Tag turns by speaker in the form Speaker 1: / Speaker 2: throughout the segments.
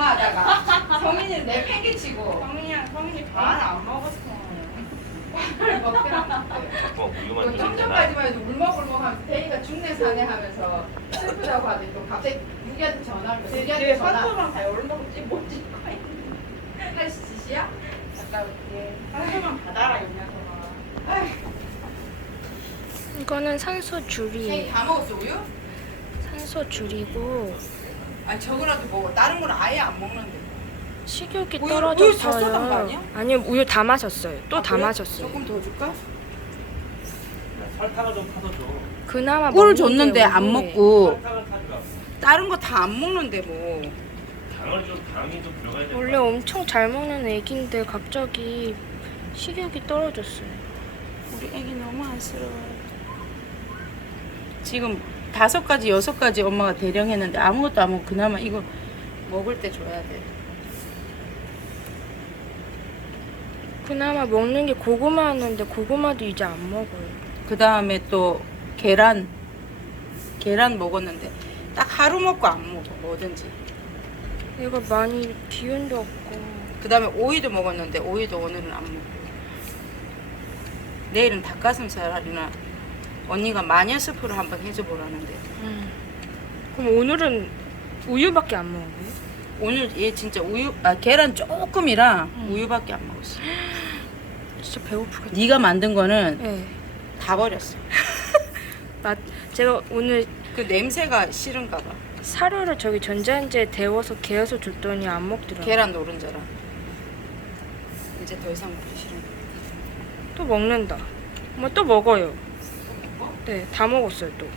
Speaker 1: 좋아하다가 성민이는 내 팽개치고
Speaker 2: 성민이 반 안 먹었어.
Speaker 1: 밥을 먹더라고.
Speaker 3: 자꾸 우유만
Speaker 1: 또
Speaker 3: 드시잖아.
Speaker 1: 청정까지만 해도 울먹울먹하면서 대이가 죽네 사네 하면서 슬프다고 하더니 또 갑자기 누기한테 전화를 누기한테
Speaker 2: 내
Speaker 1: 전화
Speaker 2: 산소만 다 얼마든지 뭔지
Speaker 1: 플래시 짓이야?
Speaker 2: 갔다 올게. 산소만 받아라 이 녀석아.
Speaker 1: 아휴,
Speaker 4: 이거는 산소
Speaker 1: 케이크
Speaker 4: 줄이에요.
Speaker 1: 다 먹었어 우유?
Speaker 4: 산소 줄이고
Speaker 1: 아니 저거라도 먹어. 다른 건 아예 안 먹는데.
Speaker 4: 식욕이
Speaker 1: 우유 다 쏟은 거
Speaker 4: 떨어졌어요.
Speaker 1: 아니야?
Speaker 4: 아니요, 우유 다 마셨어요. 또 다
Speaker 1: 그래?
Speaker 4: 마셨어요.
Speaker 1: 조금 더 줄까?
Speaker 3: 설탕을 좀 타서 줘.
Speaker 4: 그나마
Speaker 1: 꿀
Speaker 4: 먹는
Speaker 1: 줬는데
Speaker 4: 게
Speaker 1: 안
Speaker 4: 우유예요.
Speaker 1: 먹고
Speaker 3: 설탕을 타지 마.
Speaker 1: 다른 거 다 안 먹는데 뭐.
Speaker 3: 당이 좀 들어가야 돼.
Speaker 4: 원래 엄청 잘 먹는 애기인데 갑자기 식욕이 떨어졌어요.
Speaker 1: 우리 애기 너무 안쓰러워요. 지금 5가지, 6가지 엄마가 대령했는데 아무것도 안 먹고 그나마 이거 먹을 때 줘야 돼.
Speaker 4: 그나마 먹는 게 고구마였는데 고구마도 이제 안 먹어요.
Speaker 1: 그 다음에 또 계란 먹었는데 딱 하루 먹고 안 먹어 뭐든지.
Speaker 4: 얘가 많이 기운도 없고.
Speaker 1: 그 다음에 오이도 먹었는데 오이도 오늘은 안 먹고. 내일은 닭가슴살이나 언니가 마녀 스프를 한번 해줘 보라는데
Speaker 4: 그럼 오늘은 우유밖에 안 먹어요?
Speaker 1: 오늘 얘 진짜 계란 조금이랑 우유밖에 안 먹었어.
Speaker 4: 진짜 배고프겠다.
Speaker 1: 네가 만든 거는
Speaker 4: 네.
Speaker 1: 다 버렸어.
Speaker 4: 제가 오늘
Speaker 1: 그 냄새가 싫은가 봐.
Speaker 4: 사료를 저기 전자레인지에 데워서 개어서 줬더니 안 먹더라고요.
Speaker 1: 계란 노른자랑. 이제 더 이상 먹기 싫은 거.
Speaker 4: 또 먹는다. 엄마 또 먹어요. 네, 다 먹었어요 또.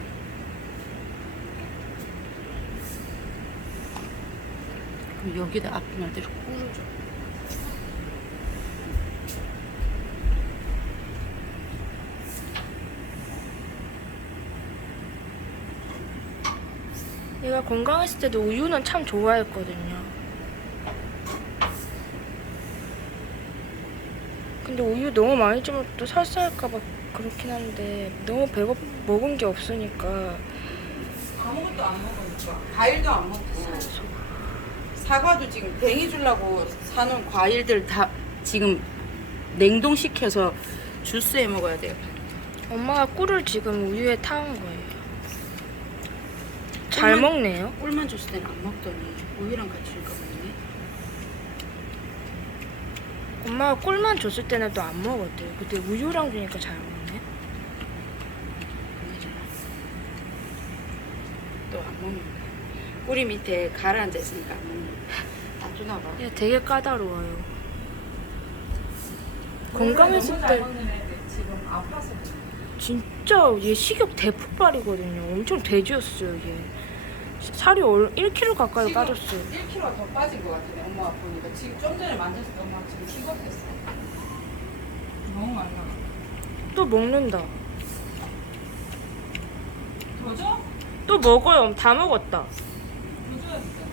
Speaker 1: 그럼 여기다 아픈 아들을 꿀을 줘.
Speaker 4: 얘가 건강했을 때도 우유는 참 좋아했거든요. 근데 우유 너무 많이 주면 또 설사할까봐 그렇긴 한데 너무 먹은 게 없으니까.
Speaker 1: 아무것도 안 먹으니까. 과일도 안 먹고.
Speaker 4: 산소.
Speaker 1: 사과도 지금 뱅이 주려고 사놓은 과일들 다 지금 냉동시켜서 주스해 먹어야 돼요.
Speaker 4: 엄마가 꿀을 지금 우유에 타온 거예요. 잘
Speaker 1: 꿀만-
Speaker 4: 먹네요.
Speaker 1: 꿀만 줬을 때는 안 먹더니 우유랑 같이 줄까 먹네.
Speaker 4: 엄마가 꿀만 줬을 때는 또 안 먹었대요. 근데 우유랑 주니까 잘 먹네.
Speaker 1: 또 안 먹는 거야. 꿀이 밑에 가라앉아 있으니까 안 먹는 거야. 안 주나 봐.
Speaker 4: 얘 되게 까다로워요. 건강했을 때
Speaker 1: 지금 아파서
Speaker 4: 진짜 얘 식욕 대폭발이거든요. 엄청 돼지였어요 얘. 살이 1kg 가까이 빠졌어요.
Speaker 1: 1kg가 더 빠진 것 같은데 엄마가 보니까 지금 좀 전에 만졌을 때 엄마가 지금 기겁했어. 너무 많이 나와.
Speaker 4: 또 먹는다.
Speaker 1: 더 줘?
Speaker 4: 또 먹어요. 다 먹었다.
Speaker 1: 더 줘야 되잖아.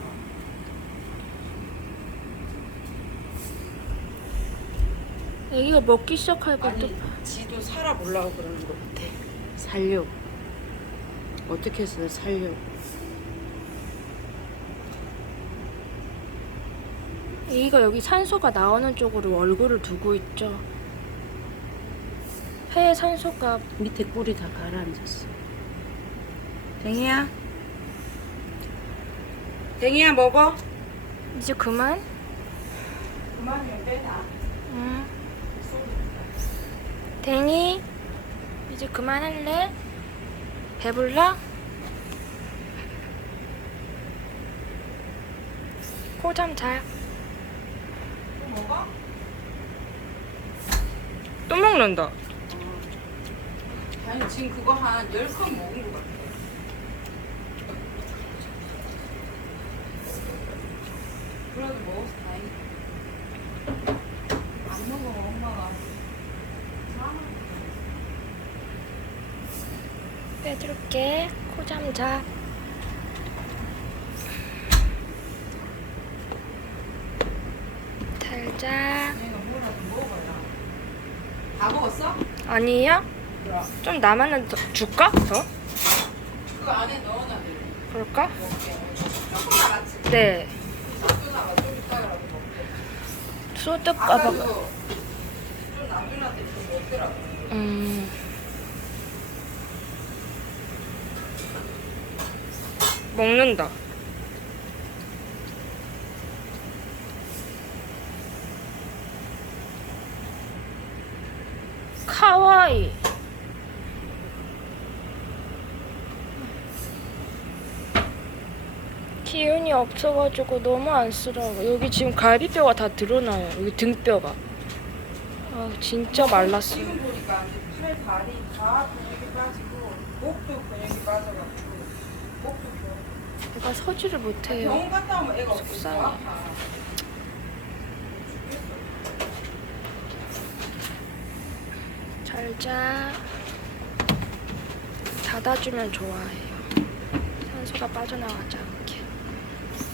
Speaker 4: 애기가 먹기 시작하니까 또
Speaker 1: 아니 지도 살아보려고 그러는 것 같아. 살려고. 어떻게 해서 살려고.
Speaker 4: 애기가 여기 산소가 나오는 쪽으로 얼굴을 두고 있죠. 폐에 산소가
Speaker 1: 밑에 꿀이 다 가라앉았어. 댕이야? 댕이야 먹어?
Speaker 4: 이제 그만?
Speaker 1: 그만이면 빼다.
Speaker 4: 응. 댕이 이제 그만할래? 배불러? 코잠 자.
Speaker 1: 또 먹어?
Speaker 4: 또 먹는다.
Speaker 1: 아니 지금 그거 한 10컵 먹은 것 같아. 그래도 먹어서 다행이다. 안 먹어 엄마가.
Speaker 4: 빼줄게. 코잠 자. 잘 자.
Speaker 1: 내가 뭐라도 먹어라. 다 먹었어?
Speaker 4: 아니야?
Speaker 1: 그럼.
Speaker 4: 좀 남았는데 더 줄까? 더?
Speaker 1: 그 안에 넣어놔야 돼.
Speaker 4: 그럴까?
Speaker 1: 먹게. 조금 남았지.
Speaker 4: 네.
Speaker 1: 또 남았어.
Speaker 4: 쏟을까봐.
Speaker 1: 아까도 좀 남준한테 좀 먹더라고.
Speaker 4: 먹는다. 카와이. 기운이 없어가지고 너무 안쓰러워. 여기 지금 갈비뼈가 다 드러나요. 여기 등뼈가. 아 진짜 말랐어요.
Speaker 1: 지금 보니까 이제 팔, 다리 다 근육이 빠지고 목도 근육이 빠져가지고 목도 병.
Speaker 4: 내가 서지를 못해요.
Speaker 1: 병원 갔다 오면 애가 없어.
Speaker 4: 속상해.
Speaker 1: 아파.
Speaker 4: 잘자. 닫아주면 좋아해요. 산소가 빠져나가자.